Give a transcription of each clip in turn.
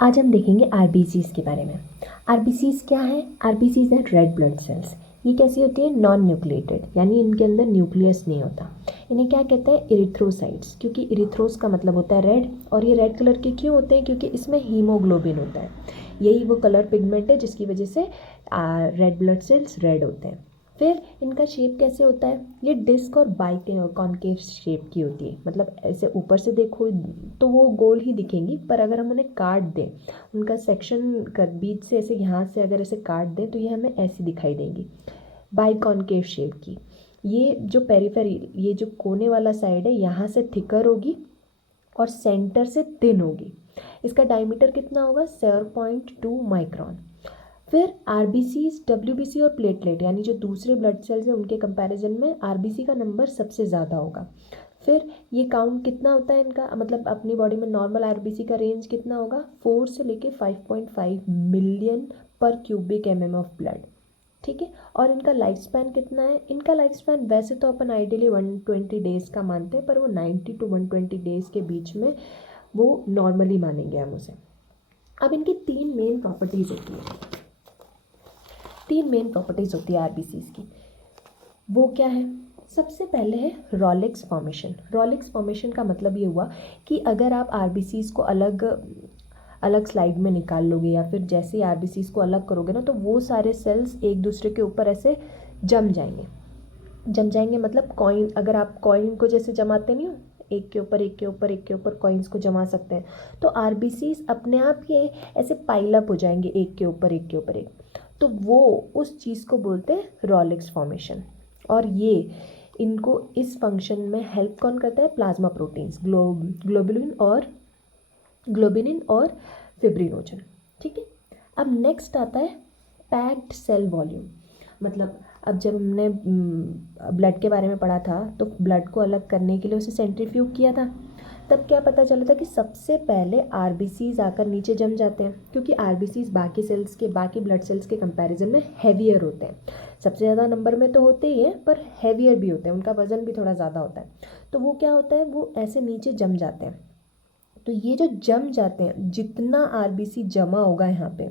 आज हम देखेंगे आरबीसीज़ के बारे में। आरबीसीज़ क्या है? आरबीसीज़ हैं रेड ब्लड सेल्स। ये कैसी होती है? नॉन न्यूक्लिएटेड, यानी इनके अंदर न्यूक्लियस नहीं होता। इन्हें क्या कहते हैं? इरिथ्रोसाइट्स, क्योंकि इरिथ्रोस का मतलब होता है रेड, और ये रेड कलर के क्यों होते हैं? क्योंकि इसमें हीमोग्लोबिन होता है। यही वो कलर पिगमेंट है जिसकी वजह से रेड ब्लड सेल्स रेड होते हैं। फिर इनका शेप कैसे होता है? ये डिस्क और कॉनकेव शेप की होती है, मतलब ऐसे ऊपर से देखो तो वो गोल ही दिखेंगी, पर अगर हम उन्हें काट दें, उनका सेक्शन कर बीच से ऐसे यहाँ से अगर ऐसे काट दें तो ये हमें ऐसी दिखाई देंगी, बाई कॉनकेव शेप की। ये जो पेरिफेरी, ये जो कोने वाला साइड है, यहाँ से थिकर होगी और सेंटर से थिन होगी। इसका डायमीटर कितना होगा? 7.2 माइक्रोन। फिर आरबीसीज, डब्ल्यूबीसी और प्लेटलेट, यानी जो दूसरे ब्लड सेल्स हैं उनके कंपैरिजन में आरबीसी का नंबर सबसे ज़्यादा होगा। फिर ये काउंट कितना होता है इनका, मतलब अपनी बॉडी में नॉर्मल आरबीसी का रेंज कितना होगा? 4 से लेके 5.5 मिलियन पर क्यूबिक एमएम ऑफ ब्लड। ठीक है। और इनका लाइफ स्पैन कितना है? इनका लाइफ स्पैन वैसे तो अपन आइडियली 120 डेज़ का मानते हैं, पर वो 90 to 120 डेज़ के बीच में वो नॉर्मली मानेंगे हम उसे। अब इनकी तीन मेन प्रॉपर्टीज़ होती है आरबीसीज़ की। वो क्या है? सबसे पहले है रॉलेक्स फॉर्मेशन। रॉलेक्स फॉर्मेशन का मतलब ये हुआ कि अगर आप आरबीसीज़ को अलग अलग स्लाइड में निकाल लोगे, या फिर जैसे ही आरबीसीज़ को अलग करोगे ना, तो वो सारे सेल्स एक दूसरे के ऊपर ऐसे जम जाएंगे। मतलब कॉइन, अगर आप कॉइन को जैसे जमाते नहीं हो, एक के ऊपर एक के ऊपर एक के ऊपर कॉइन्स को जमा सकते हैं, तो आरबीसीज़ अपने आप ये ऐसे पाइल अप हो जाएंगे, एक के ऊपर एक के ऊपर एक। तो वो उस चीज़ को बोलते हैं रॉलेक्स फॉर्मेशन। और ये इनको इस फंक्शन में हेल्प कौन करता है? प्लाज्मा प्रोटीन्स, ग्लोबिनिन और फिब्रिनोजन। ठीक है। अब नेक्स्ट आता है पैक्ड सेल वॉल्यूम। मतलब अब जब हमने ब्लड के बारे में पढ़ा था, तो ब्लड को अलग करने के लिए उसे सेंट्रीफ्यूग किया था, तब क्या पता चला था कि सबसे पहले आरबीसीज आकर नीचे जम जाते हैं, क्योंकि आरबीसीज बाकी ब्लड सेल्स के कंपैरिजन में हैवियर होते हैं। सबसे ज़्यादा नंबर में तो होते ही हैं, पर हैवियर भी होते हैं, उनका वज़न भी थोड़ा ज़्यादा होता है। तो वो क्या होता है? वो ऐसे नीचे जम जाते हैं। तो ये जो जम जाते हैं, जितना आरबीसी जमा होगा यहाँ पे,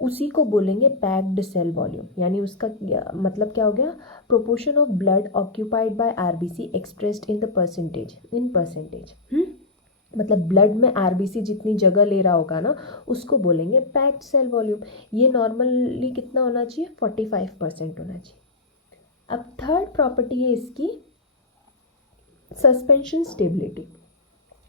उसी को बोलेंगे पैक्ड सेल वॉल्यूम। यानी उसका मतलब क्या हो गया? Proportion of blood occupied by RBC expressed in the percentage. मतलब ब्लड में आरबीसी जितनी जगह ले रहा होगा ना, उसको बोलेंगे पैक्ड सेल वॉल्यूम। ये नॉर्मली कितना होना चाहिए? 45% होना चाहिए। अब थर्ड प्रॉपर्टी है इसकी सस्पेंशन स्टेबिलिटी।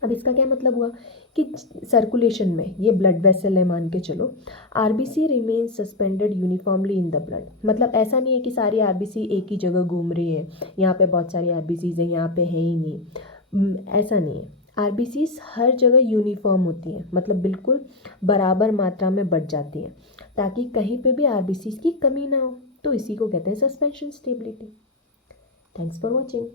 अब इसका क्या मतलब हुआ कि सर्कुलेशन में ये ब्लड वेसल है, मान के चलो, RBC remain suspended uniformly in the blood. मतलब ऐसा नहीं है कि सारी आरबीसी एक ही जगह घूम रही है, यहाँ पे बहुत सारी आरबीसीज हैं, यहाँ पे है ही नहीं, ऐसा नहीं है। आरबीसीज हर जगह यूनिफॉर्म होती हैं, मतलब बिल्कुल बराबर मात्रा में बढ़ जाती हैं, ताकि कहीं पे भी आरबीसीज की कमी ना हो। तो इसी को कहते हैं suspension stability. Thanks for watching.